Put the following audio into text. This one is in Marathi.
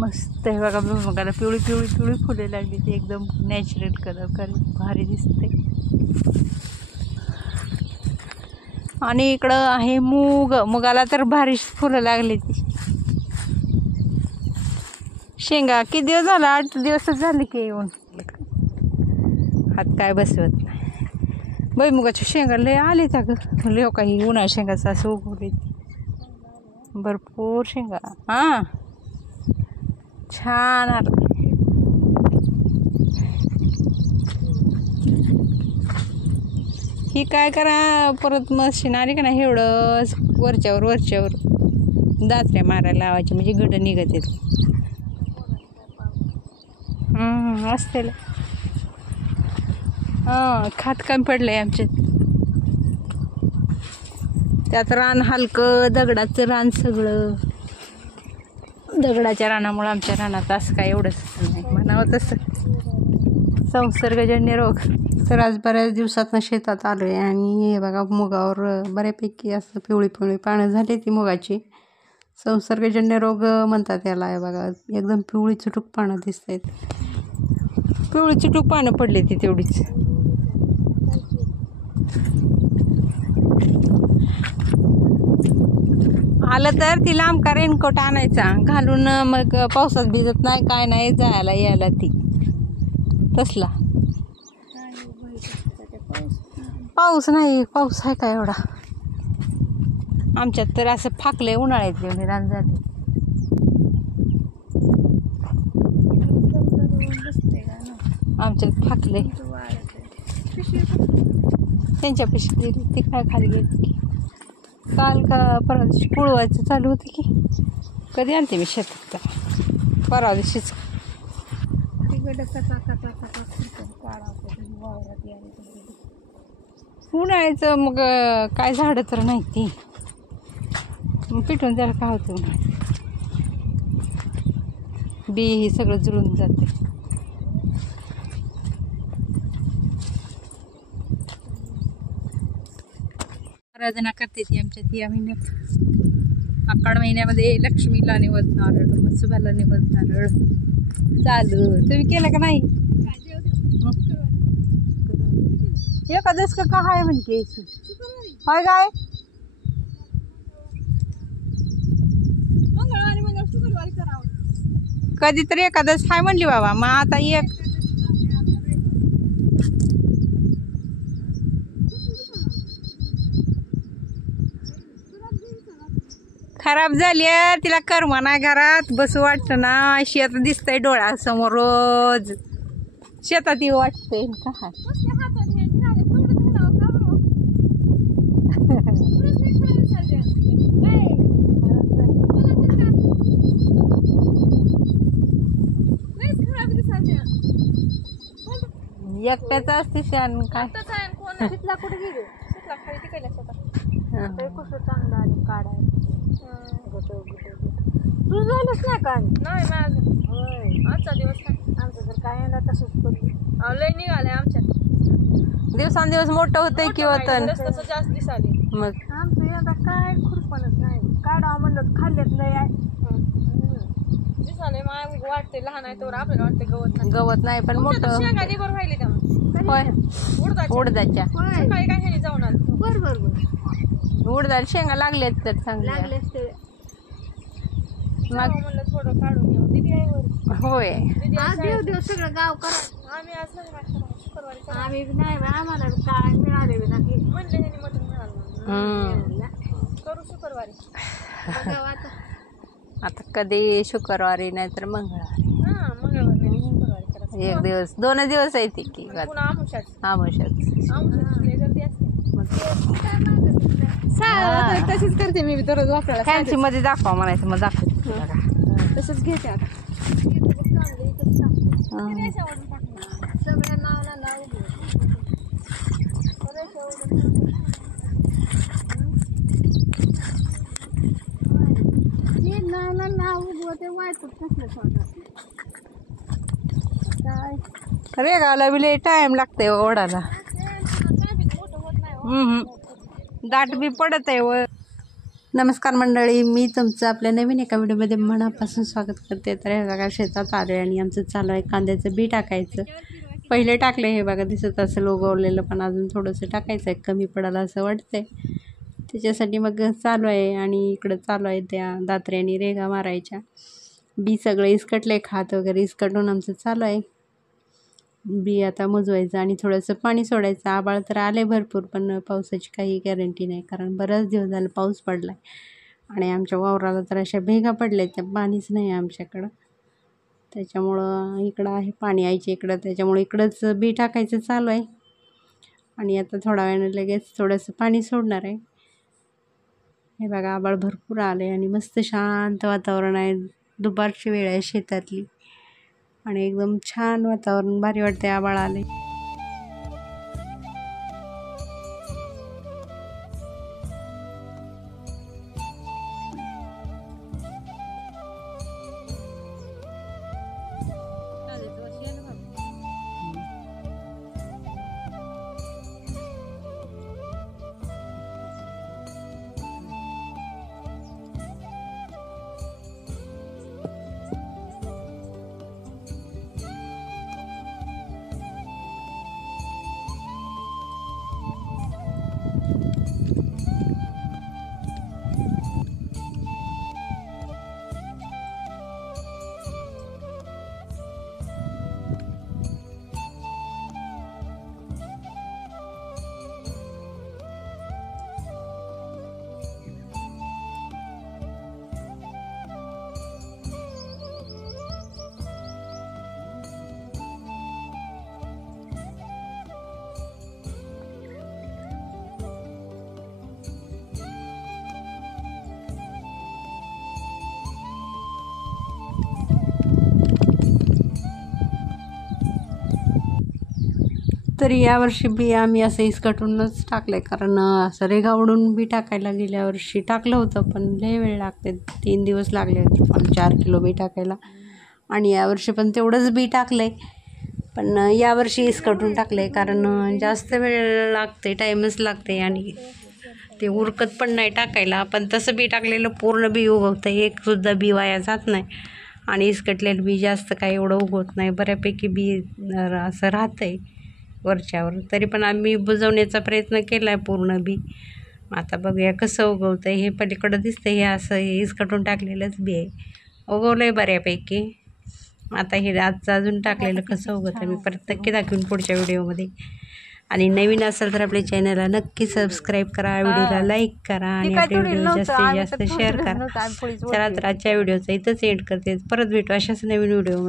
मस्त आहे बघा, भुईमुगाला पिवळी पिवळी पिवळी फुले लागली, ती एकदम नॅचरल कलर भारी दिसते. आणि इकडं आहे मुगाला तर भारी फुलं लागली. ती शेंगा किती दिवस झाला, 8 दिवसच झाले की येऊन, हात काय बसवत नाही. भुईमुगाच्या शेंगा लय आली त्या लय काही उन्हाळ्या शेंगाचं असं उगवले भरपूर शेंगा. हां छान आलं. ही काय करा, परत मशीन आली का नाही एवढंच वरच्यावर दात्र्या मारायला लावायचे म्हणजे गड निघत येत. असते खात कमी पडलंय आमच्यात. त्यात रान हलकं, दगडाचं रान सगळं. दगडाच्या रानामुळं आमच्या रानात असं काय एवढंच नाही म्हणावं तसं. संसर्गजन्य रोग. तर आज बऱ्याच दिवसातनं शेतात आलो आहे आणि हे बघा मुगावर बऱ्यापैकी असं पिवळी पिवळी पानं झाली ती मुगाची. संसर्गजन्य रोग म्हणतात याला. आहे बघा एकदम पिवळी चिटूक पानं दिसत आहेत, पिवळी चिटूक पानं पडली ती तेवढीच. आलं तर ती लांब का रेनकोट आणायचा घालून, मग पावसात भिजत नाही काय नाही, जायला यायला ती तसला. पाऊस नाही, पाऊस आहे का एवढा आमच्यात तर असं फाकले उन्हाळ्यातले रान झाले. आमच्यात फाकले, त्यांच्या पेशी गेली ती काय खाली गेली की काल का परवा दिवशी पुळवायचं चालू होतं की कधी आणते मी शेतात तर परवा दिवशीच. उन्हाळ्याचं मग काय झाडं तर नाही ती, मग पिटून त्याला काय होतं, बी हे सगळं जुळून जाते. आराधना करते ती आमच्यात या महिन्यात. आषाढ महिन्यामध्ये लक्ष्मीला निवद नारळ, मसुबाला निवद नारळ चालू. तुम्ही केलं का नाही? एकादश का आहे म्हणजे होय काय? शुक्रवारी करावं कधीतरी एकादश हाय म्हणली बाबा. मग आता एक खराब झाली आहे, तिला करमाना घरात बसू वाटतं ना. अशी आता दिसतंय डोळ्यासमोर रोज शेतात येऊ वाटतंय का. एकट्याच असते शान काय कुठे गेले कसं चांगलं आले काढायला. तू झालंच नाही का? नाही माझं आजचा दिवस आमचं तर काय ना तसंच पडलं. लय निघाले आमच्यात दिवसांदिवस मोठं होतंय किंवा तर तसं जास्त दिसाले. मग आमचं यंदा काय खुरपणच नाही. काढा म्हणलं खाल्लेत लय दिसाले. माय वाटते लहान आहे तर आपल्याला वाटते गवत नाही पण मोठं शेंगा निघून राहिली तेव्हा. होय उडदाच्या सकाळी काय जाऊन आलो. बरोबर उडदाला शेंगा लागल्यात तर चांगले लागलेत ते. म्हणलं थोडं काढून येऊ. दिदी आहे वर. होय देव सगळं गाव करा. आम्ही आज शुक्रवारी आम्ही नाही आम्हाला काय मिळाले नाही म्हणले ह्यानी मटण मिळालं करू शुक्रवारी. आता कधी शुक्रवारी नाही तर मंगळवारी. मंगळवारी शुक्रवारी एक दिवस 2 दिवस येते की आमुषाच गर्दी असते. तशीच करते मी दररोज वापरायला. फॅन्सी मध्ये दाखवा म्हणायचं मग दाखवते तसंच घेते. आता सगळ्या नावाला नाव नाव उगवते वाटत नसलं काय रेगावला बी लय टाइम लागते ओढायला. दाट बी पडत आहे व. नमस्कार मंडळी, मी तुमचं आपल्या नवीन एका व्हिडिओमध्ये मनापासून स्वागत करते. तर हे बघा शेतात आलो आहे आणि आमचं चालू आहे कांद्याचं बी टाकायचं. पहिले टाकले हे बघा, दिसत असेल उगवलेलं, पण अजून थोडंसं टाकायचं आहे, कमी पडायला असं वाटतंय. त्याच्यासाठी मग चालू आहे आणि इकडं चालू आहे त्या दात्र्याने रेगा मारायच्या. बी सगळं इसकटले, खात वगैरे इसकटून आमचं चालू आहे. बी आता मुजवायचं आणि थोडंसं पाणी सोडायचं. आभाळ तर आले भरपूर, पण पावसाची काही गॅरंटी नाही, कारण बराच दिवस झालं पाऊस पडला आहे आणि आमच्या वावराला तर अशा भेगा पडल्या, त्या पाणीच नाही आमच्याकडं. त्याच्यामुळं इकडं आहे पाणी आईच्या इकडं, त्याच्यामुळे इकडंच बी टाकायचं चालू आहे. आणि आता थोडा वेळानं लगेच थोडंसं पाणी सोडणार आहे. हे बघा आभाळ भरपूर आले आणि मस्त शांत वातावरण आहे. दुपारची वेळ आहे शेतातली आणि एकदम छान वातावरण, भारी वाटते आभाळ आले. तरी यावर्षी बी आम्ही असं इसकटूनच टाकलं आहे, कारण असं रेगा उडून बी टाकायला गेल्या वर्षी टाकलं होतं, पण लय वेळ लागते. 3 दिवस लागले होते पण 4 किलो बी टाकायला. आणि यावर्षी पण तेवढंच बी टाकलं आहे, पण यावर्षी इसकटून टाकलं आहे, कारण जास्त वेळ लागते, टाईमच लागते आणि ते उरकत पण नाही टाकायला. पण तसं बी टाकलेलं पूर्ण बी उगवतं, एकसुद्धा बी वाया जात नाही. आणि इसकटलेलं बी जास्त काही एवढं उगवत नाही, बऱ्यापैकी बी असं राहतं आहे वरच्यावर. तरी पण आम्ही बुजवण्याचा प्रयत्न केला आहे पूर्ण बी. आता बघूया कसं उगवतं आहे. हे पलीकडं दिसतं, हे असं हे इसकटून टाकलेलंच बी आहे, उगवलं आहे बऱ्यापैकी. आता हे आजचं अजून टाकलेलं कसं उगवतं आहे मी परत नक्की दाखवीन पुढच्या व्हिडिओमध्ये. आणि नवीन असेल तर आपल्या चॅनलला नक्की सबस्क्राईब करा, व्हिडिओला लाईक करा आणि आपले व्हिडिओ जास्तीत जास्त शेअर करा. चला तर आजच्या व्हिडिओचा इथंच एंड करते. परत भेटू अशाच नवीन व्हिडिओमध्ये.